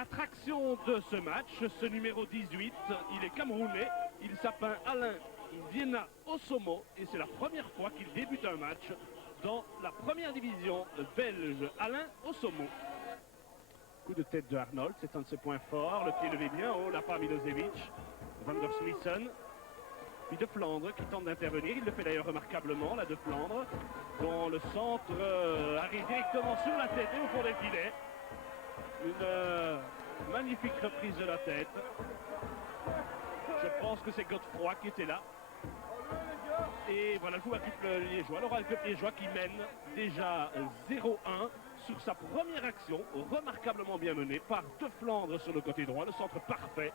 Attraction de ce match, ce numéro 18, il est camerounais, il s'appelle Alain Viena Osomo et c'est la première fois qu'il débute un match dans la première division belge. Alain Osomo. Coup de tête de Arnold, c'est un de ses points forts, le pied levé bien haut, la part Milosevic, Van der Smissen, puis de Flandre qui tente d'intervenir, il le fait d'ailleurs remarquablement, là de Flandre, dont le centre arrive directement sur la tête et au fond des filets. Une magnifique reprise de la tête. Je pense que c'est Godefroy qui était là. Et voilà le coup occupe le Liégeois. Alors avec le Liégeois qui mène déjà 0-1 sur sa première action, remarquablement bien menée par De Flandre sur le côté droit, le centre parfait.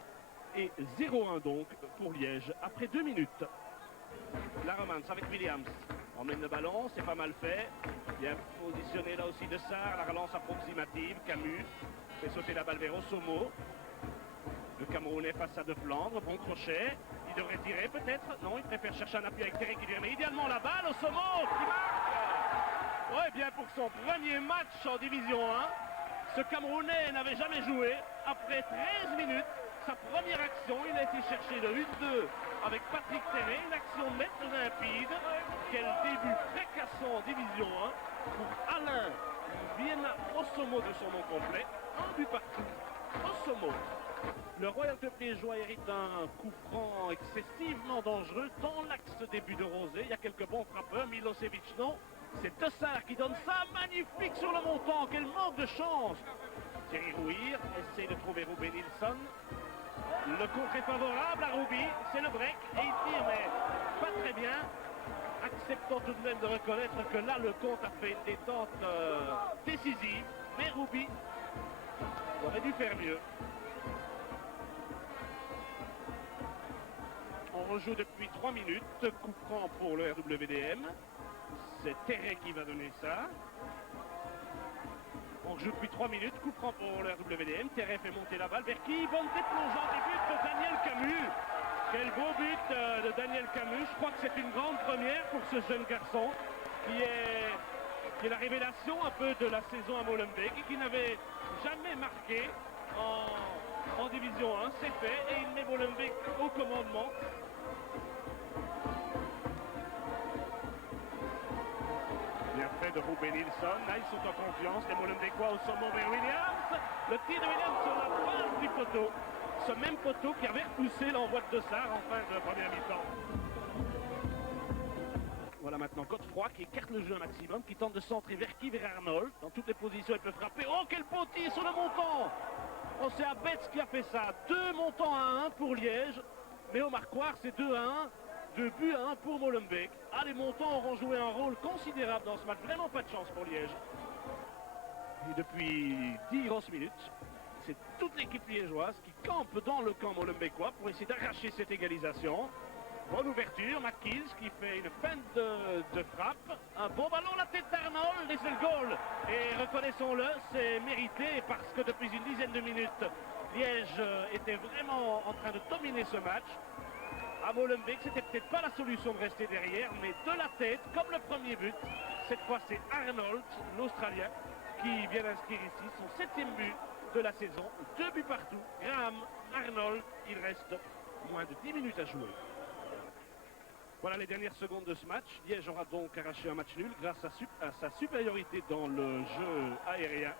Et 0-1 donc pour Liège après 2 minutes. La romance avec Williams. Emmène le ballon, c'est pas mal fait. Bien positionné là aussi de Sarr, la relance approximative. Camus fait sauter la balle vers Osomo. Le Camerounais face à De Flandre, bon crochet. Il devrait tirer peut-être. Non, il préfère chercher un appui avec Terry qui dirait mais idéalement la balle. Osomo qui marque. Ouais, bien pour son premier match en Division 1. Ce Camerounais n'avait jamais joué. Après 13 minutes, sa première action, il a été cherché de 1-2 avec Patrick Terré, une action nette limpide. Quel début fracassant en Division 1 pour Alain Viena Osomo de son nom complet. Un but partout. Osomo. Le Royal Club liégeois hérite d'un coup franc excessivement dangereux dans l'axe début de Rosé. Il y a quelques bons frappeurs, Milosevic non. C'est Tessard qui donne ça, magnifique sur le montant. Quel manque de chance. Thierry Rouir essaie de trouver Roubaix Nilsson. Le contre est favorable à Roubi, c'est le break et il tire mais pas très bien. Acceptons tout de même de reconnaître que là le compte a fait une détente décisive, mais Roubi aurait dû faire mieux. On rejoue depuis 3 minutes, coup franc pour le RWDM. C'est Terré qui va donner ça. On joue depuis 3 minutes, coup franc pour le RWDM. Terré fait monter la balle vers qui? Bonne déplongeante et but de Daniel Camus. Quel beau but de Daniel Camus. Je crois que c'est une grande première pour ce jeune garçon qui est la révélation un peu de la saison à Molenbeek et qui n'avait jamais marqué en Division 1. C'est fait et il met Molenbeek au commandement. Bien fait de Roubaix Nilsson. Là, ils sont en confiance. Les Molenbeekois au sommet vers Williams. Le tir de Williams sur la base du poteau. Ce même poteau qui avait repoussé l'envoi de Sarr en fin de première mi-temps. Voilà maintenant Godefroy qui écarte le jeu un maximum, qui tente de centrer vers qui? Vers Arnold. Dans toutes les positions, il peut frapper. Oh, quel beau tir sur le montant! Oh, c'est Abetz qui a fait ça. 2 montants à 1 pour Liège. Mais au marquoir, c'est 2-1. 2 buts à 1 pour Molenbeek. Ah, les montants auront joué un rôle considérable dans ce match. Vraiment pas de chance pour Liège. Et depuis 10 grosses minutes, c'est toute l'équipe liégeoise qui campe dans le camp molenbeekois pour essayer d'arracher cette égalisation. Bonne ouverture, McKills qui fait une feinte de frappe. Un bon ballon, la tête d'Arnold et c'est le goal. Et reconnaissons-le, c'est mérité parce que depuis une dizaine de minutes, Liège était vraiment en train de dominer ce match. À Molenbeek, c'était peut-être pas la solution de rester derrière, mais de la tête, comme le premier but. Cette fois, c'est Arnold, l'Australien, qui vient d'inscrire ici son 7e but de la saison. 2 buts partout. Graham, Arnold, il reste moins de 10 minutes à jouer. Voilà les dernières secondes de ce match. Liège aura donc arraché un match nul grâce à sa supériorité dans le jeu aérien.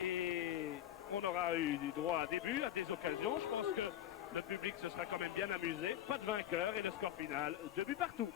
Et on aura eu du droit à des buts, à des occasions. Je pense que le public se sera quand même bien amusé. Pas de vainqueur et le score final, 2 buts partout.